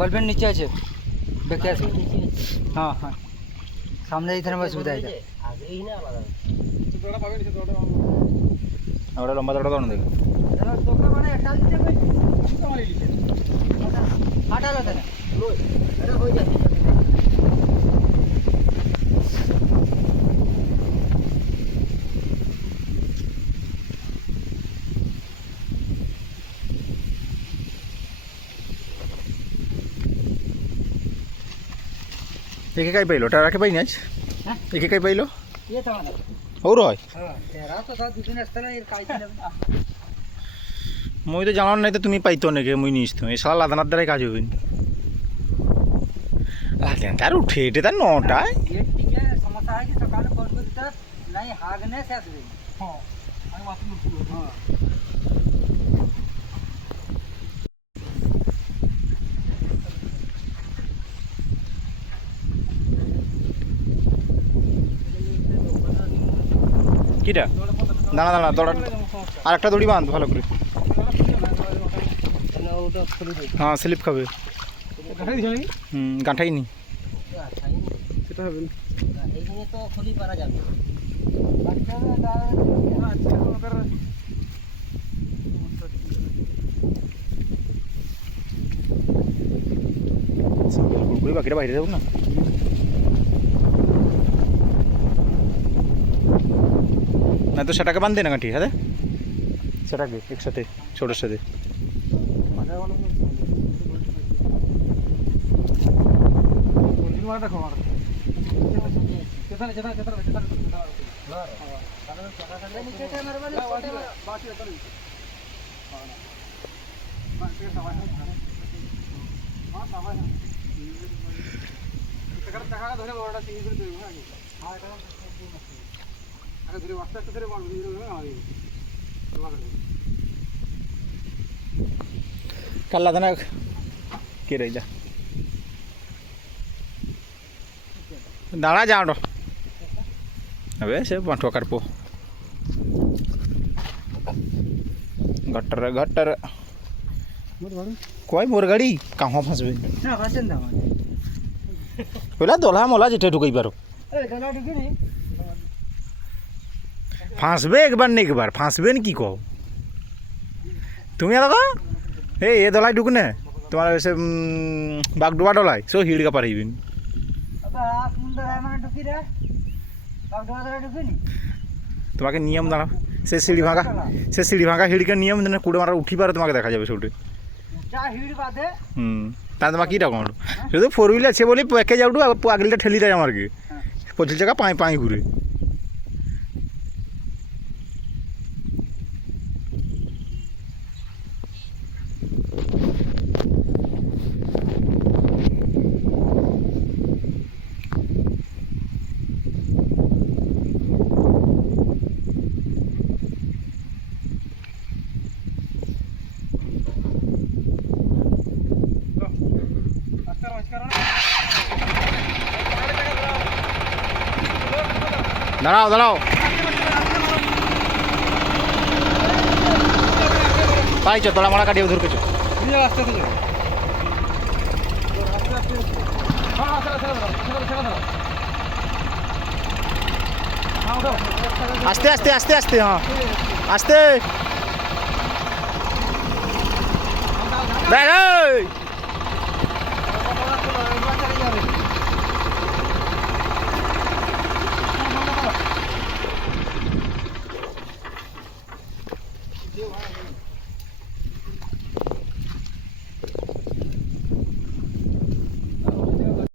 বলবেন নিচে আছে দেখে আছে। হ্যাঁ হ্যাঁ সামনে এইখানে অসুবিধা আছে। അവിടെ লম্বা দড়া দাও দেখো एके काय पाहिलो टारा के पाहिजे आज एके काय पाहिलो हो रय মই তো জানার নাই তো তুমি পাইতো নাকি মুই নিস তো এই শালা লাদানার দ্বারাই কাজ হবে লাদান তার উঠে এটা তার 9টায় সমস্যা হয় কি সকালে ফোন করতে নাই হাগনে শেষ হবে। হ্যাঁ আমি মাত্র হ্যাঁ কিটা দাঁড়া দাঁড়া দড়া আর একটা দড়ি বাঁধ ভালো করে। হ্যাঁ স্লিপ খাবে গাঁঠাই নি সেটা হবে না এইখানে তো খুলি পারা যাবে। কুড়কুড়ি বাকিটা বাইরে যাবো না না তো সেটাকে বাঁধ দে না গাঁঠি হ্যাঁ সেটাকে একসাথে ছোটোর সাথে কাল লাদানা কে রই যা দাঁড়া যা હવે છે પાંઠો કરપો ગટર ગટર કોઈ મોરગાડી કાં ફસবে না ভাষণ দাও પેલા દોલા મોલા જેઠે ઢુકાઈ પારો এই গানা ঢুকিনি ফাঁসবে একবার না একবার ফাঁসবেন কি কও তুমি আর এই এ দলাই ঢুকনে তোমার সে বাগডোবা ডলাই সো হিড়কা পারিবেন আবা সুন্দর মানে ঢুকি রে বাগডোবা ঢুকিনি তোমাকে নিয়ম দাঁড়াও সে সিঁড়ি ভাঙা হিড়কে নিয়ম দেন কুড়ে মারা উঠি পারে তোমাকে দেখা যাবে সৌটে তাহলে তোমাকে কীটা কম শুধু ফোর হুইল আছে বলে একে যাওটু আগলিটা ঠেলি দেয় আমাকে 25 টাকা পাঁই পাঁই ঘুরে দাঁড়াও দাঁড়াও পাইছো তোলা মারা কাটিয়ে ধরকেছো আস্তে আস্তে আস্তে আস্তে হ্যাঁ আস্তে দেখ